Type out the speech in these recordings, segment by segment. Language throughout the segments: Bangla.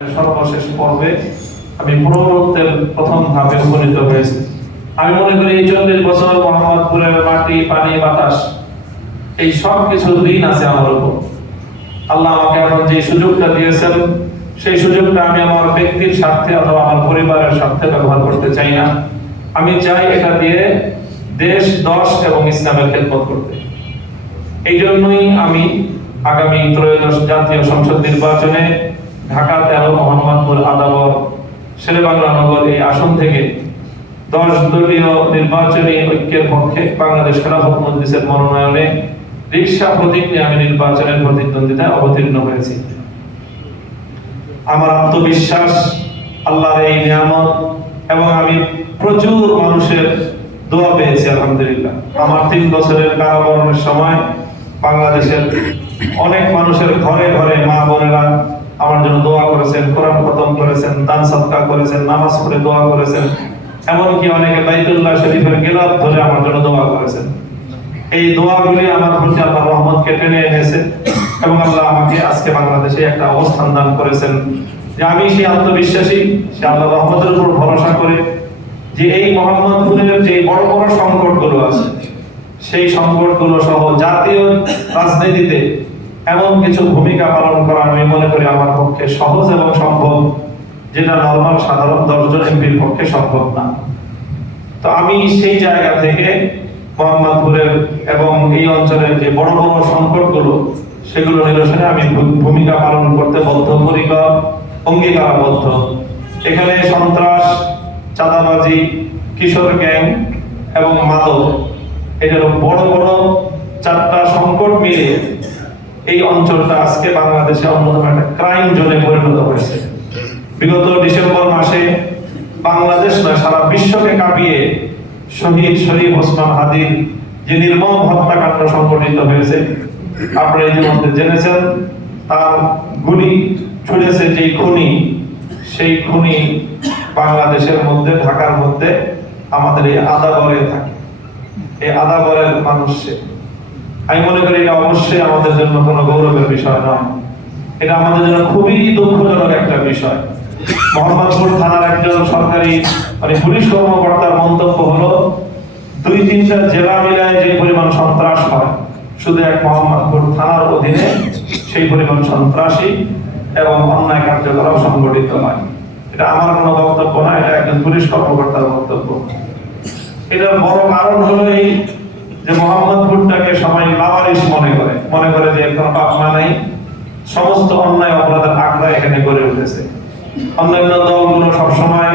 সর্বশেষ পর্বে আমি পুনরুত্থানের প্রথম ধাপে উপনীত হয়েছি। আমি মনে করি এই 40 বছর মোহাম্মদপুরের মাটি, পানি, বাতাস এই সব কিছু ঋণ আছে আমার উপর। আল্লাহ আমাকে এখন যে সুযোগটা দিয়েছেন সেই সুযোগটা আমি আমার ব্যক্তির স্বার্থে অথবা আমার পরিবারের স্বার্থে ব্যবহার করতে চাই না। আমি চাই এটা দিয়ে দেশ, দশ এবং ইসলামের খেদমত করতে। এই জন্যই আমি আগামী ত্রয়োদশ জাতীয় সংসদ নির্বাচনে ঢাকা 13 মোহাম্মদপুর আদাবর শেরেবাংলা নগর এই আসন থেকে 10 দলীয় নির্বাচনী ঐক্যের পক্ষে বাংলাদেশ খেলাফত মজলিসের মনোনয়নে রিকশা প্রতীক নিয়ে আমি নির্বাচনের প্রতিদ্বন্দ্বিতায় অবতীর্ণ হয়েছি। আমার আত্মবিশ্বাস, আল্লাহর এই নিয়ামত এবং আমি প্রচুর মানুষের দোয়া পেয়েছি আলহামদুলিল্লাহ। আমার 3 বছরের কারাবরণের সময় বাংলাদেশের অনেক মানুষের ঘরে ঘরে মা বোনেরা আমার জন্য দোয়া করেছেন, কোরআন খতম করেছেন, দান সদকা করেছেন, নামাজ পড়ে দোয়া করেছেন, এমনকি অনেকে বাইতুল্লাহ শরীফের গিলাফ ধরে আমার জন্য দোয়া করেছেন। এই দোয়াগুলি আমার প্রতি আল্লাহর রহমতকে টেনে এনেছে এবং আল্লাহ আমাকে আজকে বাংলাদেশে একটা অবস্থান দান করেছেন যে আমি সেই আত্মবিশ্বাসী, সে আল্লাহর রহমতের উপর ভরসা করে যে এই মোহাম্মদপুরের যে বড় বড় সংকটগুলো আছে সেই সংকটগুলো সহ জাতীয় রাজনীতিতে এমন কিছু ভূমিকা পালন করা আমি মনে করি আমার পক্ষে সহজ এবং সম্ভব, যেটা নরমাল সাধারণ 10 জন এমপির পক্ষে সম্ভব না। তো আমি সেই জায়গা থেকে মোহাম্মদপুরের এবং এই অঞ্চলের যে বড় বড় সংকটগুলো সেগুলো নিরসনে আমি ভূমিকা পালন করতে বদ্ধপরিকর, অঙ্গীকারবদ্ধ। এখানে সন্ত্রাস, চাঁদাবাজি, কিশোর গ্যাং এবং মাদক, এটার বড় বড় 4টা সংকট মিলে এই অঞ্চলটা আজকে বাংলাদেশে অন্যতম একটা ক্রাইম জোনে পরিণত হয়েছে। বিগত ডিসেম্বর মাসে বাংলাদেশ নয় সারা বিশ্বকে কাঁপিয়ে শহীদ শরীফ ওসমান হাদির যে নির্মম হত্যাকাণ্ড সংঘটিত হয়েছে, আপনারা ইতিমধ্যে জেনেছেন। তার গুলি ছুড়েছে যেই খুনি, সেই খুনি বাংলাদেশের মধ্যে, ঢাকার মধ্যে আমাদের এই আদাবরে থাকে। এই আদাবরের মানুষ, আমি মনে করি এটা অবশ্যই আমাদের জন্য কোনো গৌরবের বিষয় নয়, এটা আমাদের জন্য খুবই দুঃখজনক একটা বিষয়। মোহাম্মদপুর থানার একজন সরকারি পুলিশ কর্মকর্তার মন্তব্য হলো 2-3টা জেলা মিলায় যে পরিমাণ সন্ত্রাস হয় শুধু এক মোহাম্মদপুর থানার অধীনে সেই পরিমাণ সন্ত্রাসী এবং অন্যায় কার্যকলাপ সংগঠিত হয়। এটা আমার কোনো বক্তব্য না, এটা একজন পুলিশ কর্মকর্তার বক্তব্য। এটার বড় কারণ হলো এই যে মোহাম্মদপুরটাকে সবাই লাওয়ারিশ মনে করে যে কোনো বাপ মা নাই, সমস্ত অন্যায় অপরাধের আখড়া এখানে গড়ে উঠেছে। অন্যান্য দলগুলো সবসময়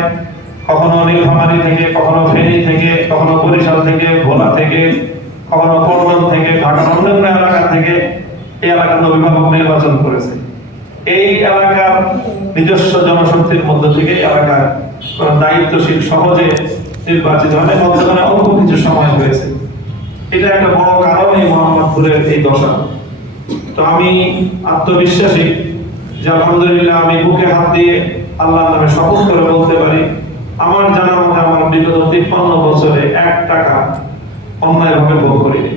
কখনো নীলফামারী থেকে, কখনো ফেনী থেকে, কখনো বরিশাল থেকে, ভোলা থেকে, কখনো কোরবান থেকে, ঢাকার অন্যান্য এলাকা থেকে এই এলাকার অভিভাবক নির্বাচন করেছে। এই এলাকার নিজস্ব জনশক্তির মধ্য থেকে এলাকার কোন দায়িত্বশীল সহজে নির্বাচিত হয়, বর্তমানে অল্প কিছু সময় হয়েছে। এটা একটা বড় কারণ এই মোহাম্মদপুরের এই দশা। তো আমি আত্মবিশ্বাসী যে আলহামদুলিল্লাহ আমি বুকে হাত দিয়ে আল্লাহর নামে শপথ করে বলতে পারি, আমার জানা মতে আমার বিগত 53 বছরে 1 টাকা অন্যায়ভাবে ভোগ করিনি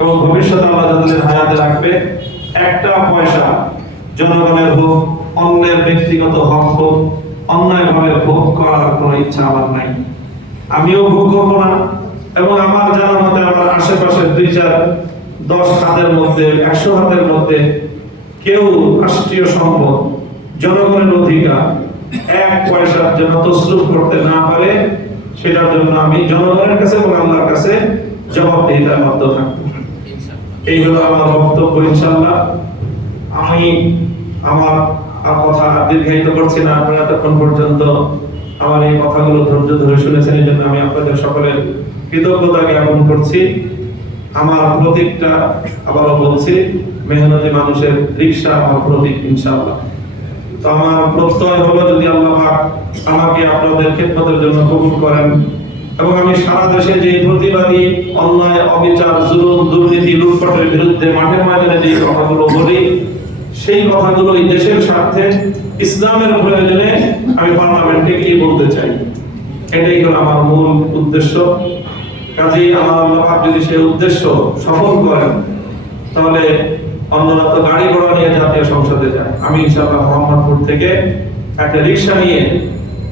এবং ভবিষ্যতে আল্লাহ যাদের হায়াতে রাখবে 1টা পয়সা জনগণের হোক, অন্যের ব্যক্তিগত হক হোক, অন্যায়ভাবে ভোগ করার কোনো ইচ্ছা আমার নাই। আমিও ভোগ করবো না এবং আমার জানা মতে আমার আশেপাশে 2-4-10 হাতের মধ্যে, 100 হাতের মধ্যে কেউ রাষ্ট্রীয় সম্পদ, জনগণের অধিকার 1 পয়সার জন্য তসরুফ করতে না পারে, সেটার জন্য আমি জনগণের কাছে এবং আল্লাহর কাছে জবাবদিহিতার বাধ্য থাকবো। এই হলো আমার বক্তব্য ইনশাআল্লাহ। আমি আমার কথা দীর্ঘায়িত করছি না, আপনারা এতক্ষণ পর্যন্ত আমার এই কথাগুলো ধৈর্য ধরে শুনেছেন, এই জন্য আমি আপনাদের সকলের কৃতজ্ঞতা জ্ঞাপন করছি। আমার প্রতীকটা আবারও বলছি, মেহনতি মানুষের রিকশা আমার প্রতীক ইনশাআল্লাহ। তো আমার প্রত্যয় হলো যদি আল্লাহ পাক আমাকে আপনাদের খেদমতের জন্য কবুল করেন এবং আমি সারা দেশে যে প্রতিবাদী অন্যায়, অবিচার, জুলুম, দুর্নীতি, লুটপাটের বিরুদ্ধে মাঠে ময়দানে যে কথাগুলো বলি, সেই কথাগুলো এই দেশের স্বার্থে, ইসলামের প্রয়োজনে আমি পার্লামেন্টে গিয়ে বলতে চাই। এটাই হলো আমার মূল উদ্দেশ্য। কাজেই আমার আল্লাহ পাক যদি সেই উদ্দেশ্য সফল করেন তাহলে অন্যরা তো গাড়ি ঘোড়া নিয়ে জাতীয় সংসদে যায়। আমি ইনশাআল্লাহ মোহাম্মদপুর থেকে একটা রিক্সা নিয়ে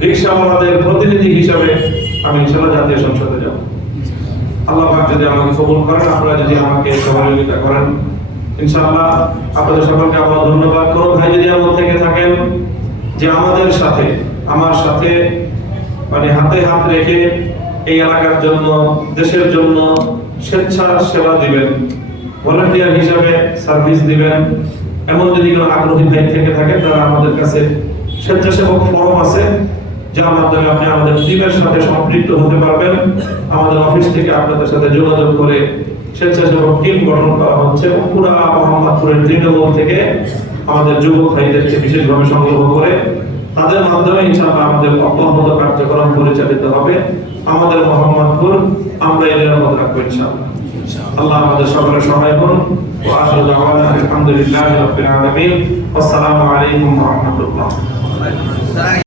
রিক্সাওয়ালাদের প্রতিনিধি হিসাবে আমি ইনশাআল্লাহ জাতীয় সংসদে যাব। আল্লাহ পাক যদি আমাকে কবুল করেন, আপনারা যদি আমাকে সহযোগিতা করেন, ইনশাআল্লাহ আপনাদের সকলকে আবার ধন্যবাদ। করো ভাই যদি আমার থেকে থাকেন যে আমাদের সাথে আমার সাথে মানে হাতে হাত রেখে এই এলাকার জন্য দেশের জন্য স্বেচ্ছা সেবা দিবেন, ভলান্টিয়ার হিসাবে সার্ভিস দিবেন, এমন যদি কোনো আগ্রহী ভাই থেকে থাকে তারা আমাদের কাছে স্বেচ্ছাসেবক ফর্ম আছে, যার মাধ্যমে আপনি আমাদের টিমের সাথে সম্পৃক্ত হতে পারবেন। আমাদের অফিস থেকে আপনাদের সাথে যোগাযোগ করে স্বেচ্ছাসেবক টিম গঠন করা হচ্ছে। পুরা মোহাম্মদপুরের তৃণমূল থেকে আমাদের যুবক ভাইদেরকে বিশেষভাবে সংগ্রহ করে তাদের মাধ্যমে ইনশাআল্লাহ আমাদের অব্যাহত কার্যক্রম পরিচালিত হবে। আমাদের মোহাম্মদপুর আমরা এর নিরাপদ রাখবো ইনশাআল্লাহ। আল্লাহ আমাদের সকলের সহায় করুন। ওয়া আখিরু দাওয়ানা আলহামদুলিল্লাহি রাব্বিল আলামিন। আসসালামু আলাইকুম ওয়া রাহমাতুল্লাহ।